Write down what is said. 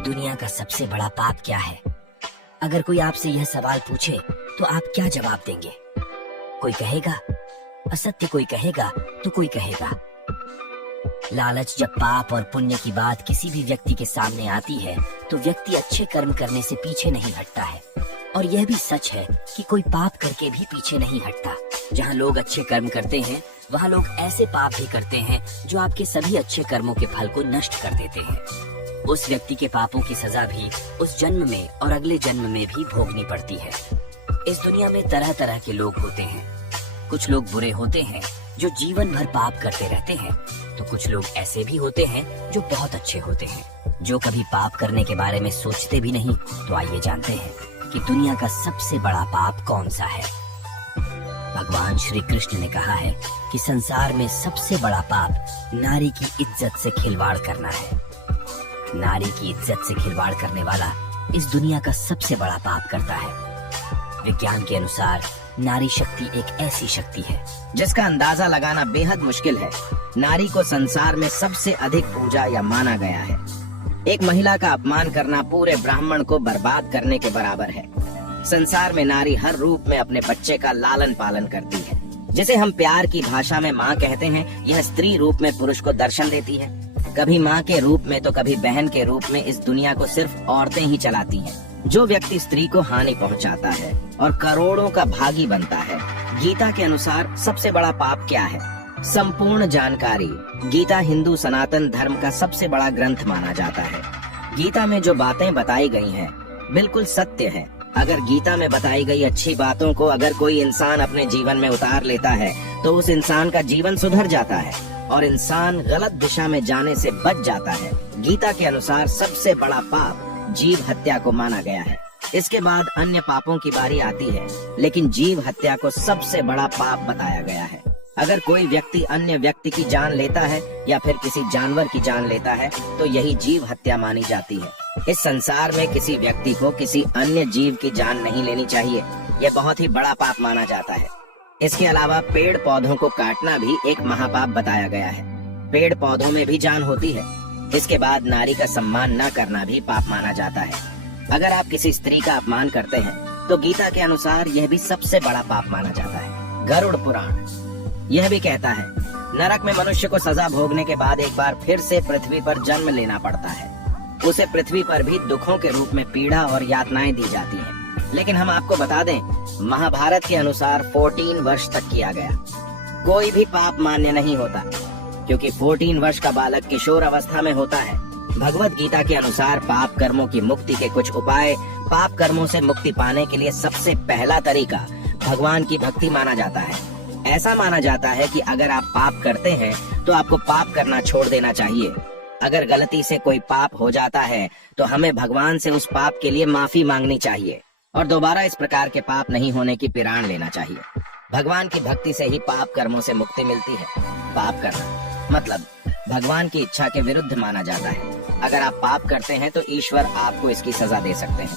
दुनिया का सबसे बड़ा पाप क्या है? अगर कोई आपसे यह सवाल पूछे तो आप क्या जवाब देंगे? कोई कहेगा असत्य, कोई कहेगा तो कोई कहेगा लालच। जब पाप और पुण्य की बात किसी भी व्यक्ति के सामने आती है तो व्यक्ति अच्छे कर्म करने से पीछे नहीं हटता है। और यह भी सच है कि कोई पाप करके भी पीछे नहीं हटता। जहाँ लोग अच्छे कर्म करते हैं वहाँ लोग ऐसे पाप भी करते हैं जो आपके सभी अच्छे कर्मों के फल को नष्ट कर देते हैं। उस व्यक्ति के पापों की सजा भी उस जन्म में और अगले जन्म में भी भोगनी पड़ती है। इस दुनिया में तरह तरह के लोग होते हैं। कुछ लोग बुरे होते हैं जो जीवन भर पाप करते रहते हैं, तो कुछ लोग ऐसे भी होते हैं जो बहुत अच्छे होते हैं, जो कभी पाप करने के बारे में सोचते भी नहीं। तो आइए जानते हैं कि दुनिया का सबसे बड़ा पाप कौन सा है। भगवान श्री कृष्ण ने कहा है कि संसार में सबसे बड़ा पाप नारी की इज्जत से खिलवाड़ करना है। नारी की इज्जत से खिलवाड़ करने वाला इस दुनिया का सबसे बड़ा पाप करता है। विज्ञान के अनुसार नारी शक्ति एक ऐसी शक्ति है जिसका अंदाजा लगाना बेहद मुश्किल है। नारी को संसार में सबसे अधिक पूजा या माना गया है। एक महिला का अपमान करना पूरे ब्राह्मण को बर्बाद करने के बराबर है। संसार में नारी हर रूप में अपने बच्चे का लालन पालन करती है। जिसे हम प्यार की भाषा में माँ कहते हैं, यह स्त्री रूप में पुरुष को दर्शन देती है। कभी माँ के रूप में तो कभी बहन के रूप में इस दुनिया को सिर्फ औरतें ही चलाती हैं। जो व्यक्ति स्त्री को हानि पहुंचाता है और करोड़ों का भागी बनता है। गीता के अनुसार सबसे बड़ा पाप क्या है? संपूर्ण जानकारी। गीता हिंदू सनातन धर्म का सबसे बड़ा ग्रंथ माना जाता है। गीता में जो बातें बताई गई हैं, बिल्कुल सत्य है। अगर गीता में बताई गई अच्छी बातों को अगर कोई इंसान अपने जीवन में उतार लेता है तो उस इंसान का जीवन सुधर जाता है और इंसान गलत दिशा में जाने से बच जाता है। गीता के अनुसार सबसे बड़ा पाप जीव हत्या को माना गया है। इसके बाद अन्य पापों की बारी आती है, लेकिन जीव हत्या को सबसे बड़ा पाप बताया गया है। अगर कोई व्यक्ति अन्य व्यक्ति की जान लेता है या फिर किसी जानवर की जान लेता है तो यही जीव हत्या मानी जाती है। इस संसार में किसी व्यक्ति को किसी अन्य जीव की जान नहीं लेनी चाहिए। यह बहुत ही बड़ा पाप माना जाता है। इसके अलावा पेड़ पौधों को काटना भी एक महापाप बताया गया है। पेड़ पौधों में भी जान होती है। इसके बाद नारी का सम्मान न करना भी पाप माना जाता है। अगर आप किसी स्त्री का अपमान करते हैं तो गीता के अनुसार यह भी सबसे बड़ा पाप माना जाता है। गरुड़ पुराण यह भी कहता है, नरक में मनुष्य को सजा भोगने के बाद एक बार फिर से पृथ्वी पर जन्म लेना पड़ता है। उसे पृथ्वी पर भी दुखों के रूप में पीड़ा और यातनाएं दी जाती हैं। लेकिन हम आपको बता दें, महाभारत के अनुसार 14 वर्ष तक किया गया कोई भी पाप मान्य नहीं होता, क्योंकि 14 वर्ष का बालक किशोर अवस्था में होता है। भगवत गीता के अनुसार पाप कर्मों की मुक्ति के कुछ उपाय। पाप कर्मों से मुक्ति पाने के लिए सबसे पहला तरीका भगवान की भक्ति माना जाता है। ऐसा माना जाता है कि अगर आप पाप करते हैं तो आपको पाप करना छोड़ देना चाहिए। अगर गलती से कोई पाप हो जाता है तो हमें भगवान से उस पाप के लिए माफी मांगनी चाहिए और दोबारा इस प्रकार के पाप नहीं होने की प्रण लेना चाहिए। भगवान की भक्ति से ही पाप कर्मों से मुक्ति मिलती है। पाप करना मतलब भगवान की इच्छा के विरुद्ध माना जाता है। अगर आप पाप करते हैं तो ईश्वर आपको इसकी सजा दे सकते हैं।